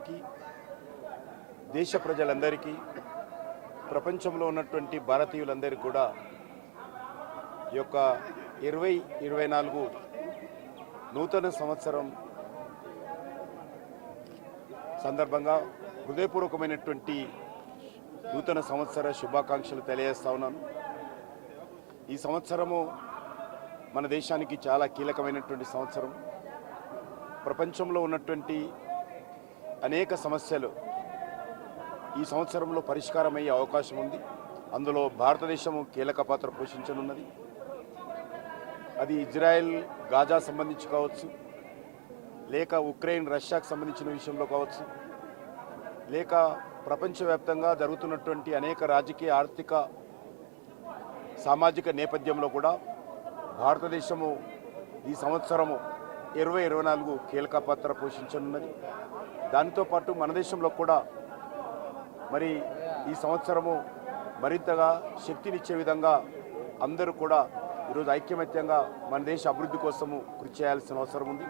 ప్రజలందరికీ, దేశ ప్రజలందరికీ, ప్రపంచంలో ఉన్నటువంటి భారతీయులందరికీ కూడా ఈ యొక్క 2024 నూతన సంవత్సరం సందర్భంగా హృదయపూర్వకమైనటువంటి నూతన సంవత్సర శుభాకాంక్షలు తెలియజేస్తా ఉన్నాను. ఈ సంవత్సరము మన దేశానికి చాలా కీలకమైనటువంటి సంవత్సరం. ప్రపంచంలో ఉన్నటువంటి అనేక సమస్యలు ఈ సంవత్సరంలో పరిష్కారమయ్యే అవకాశం ఉంది. అందులో భారతదేశము కీలక పాత్ర పోషించనున్నది. అది ఇజ్రాయెల్ గాజా సంబంధించి కావచ్చు, లేక ఉక్రెయిన్ రష్యాకు సంబంధించిన విషయంలో కావచ్చు, లేక ప్రపంచవ్యాప్తంగా జరుగుతున్నటువంటి అనేక రాజకీయ, ఆర్థిక, సామాజిక నేపథ్యంలో కూడా భారతదేశము ఈ సంవత్సరము 2024 కీలక పాత్ర పోషించనున్నది. దానితో పాటు మన దేశంలో కూడా మరి ఈ సంవత్సరము మరింతగా శక్తినిచ్చే విధంగా అందరూ కూడా ఈరోజు ఐక్యమత్యంగా మన దేశ అభివృద్ధి కోసము కృషి చేయాల్సిన అవసరం ఉంది.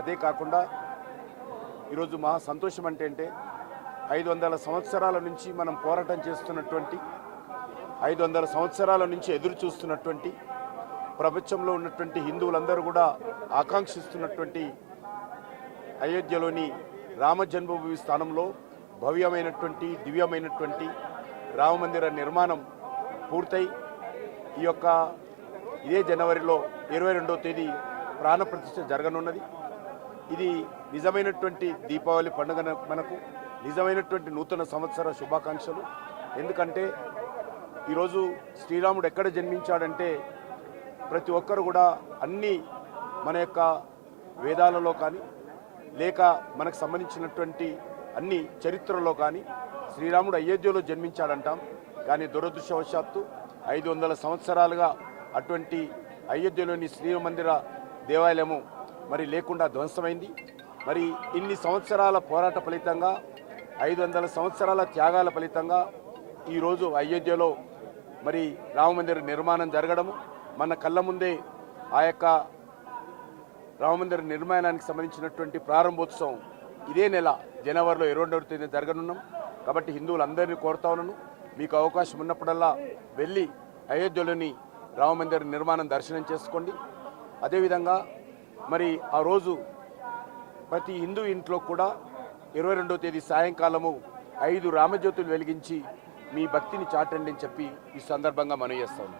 అదే కాకుండా ఈరోజు మహా సంతోషం అంటే 500 సంవత్సరాల నుంచి మనం పోరాటం చేస్తున్నటువంటి, 500 సంవత్సరాల నుంచి ఎదురు చూస్తున్నటువంటి, ప్రపంచంలో ఉన్నటువంటి హిందువులందరూ కూడా ఆకాంక్షిస్తున్నటువంటి అయోధ్యలోని రామ జన్మభూమి స్థానంలో భవ్యమైనటువంటి, దివ్యమైనటువంటి రామమందిర నిర్మాణం పూర్తయి ఇదే జనవరిలో 22వ తేదీ ప్రాణప్రతిష్ఠ జరగనున్నది. ఇది నిజమైనటువంటి దీపావళి పండుగ, మనకు నిజమైనటువంటి నూతన సంవత్సర శుభాకాంక్షలు. ఎందుకంటే ఈరోజు శ్రీరాముడు ఎక్కడ జన్మించాడంటే ప్రతి ఒక్కరు కూడా అన్ని మన యొక్క వేదాలలో కానీ, లేక మనకు సంబంధించినటువంటి అన్ని చరిత్రలో కానీ శ్రీరాముడు అయోధ్యలో జన్మించాడంటాం. కానీ దురదృష్టవశాత్తు 500 సంవత్సరాలుగా అటువంటి అయోధ్యలోని శ్రీమందిర దేవాలయము మరి లేకుండా ధ్వంసమైంది. మరి ఇన్ని సంవత్సరాల పోరాట ఫలితంగా, 500 సంవత్సరాల త్యాగాల ఫలితంగా ఈరోజు అయోధ్యలో మరి రామమందిర నిర్మాణం జరగడము, మన కళ్ళ ముందే ఆ యొక్క రామమందిర నిర్మాణానికి సంబంధించినటువంటి ప్రారంభోత్సవం ఇదే నెల జనవరిలో 22వ తేదీన జరగనున్నాం. కాబట్టి హిందువులందరినీ కోరుతా ఉన్నాను, మీకు అవకాశం ఉన్నప్పుడల్లా వెళ్ళి అయోధ్యలోని రామమందిర నిర్మాణం దర్శనం చేసుకోండి. అదేవిధంగా మరి ఆ రోజు ప్రతి హిందూ ఇంట్లో కూడా 22వ తేదీ సాయంకాలము 5 రామజ్యోతులు వెలిగించి మీ భక్తిని చాటండి అని చెప్పి ఈ సందర్భంగా మనవి చేస్తాను.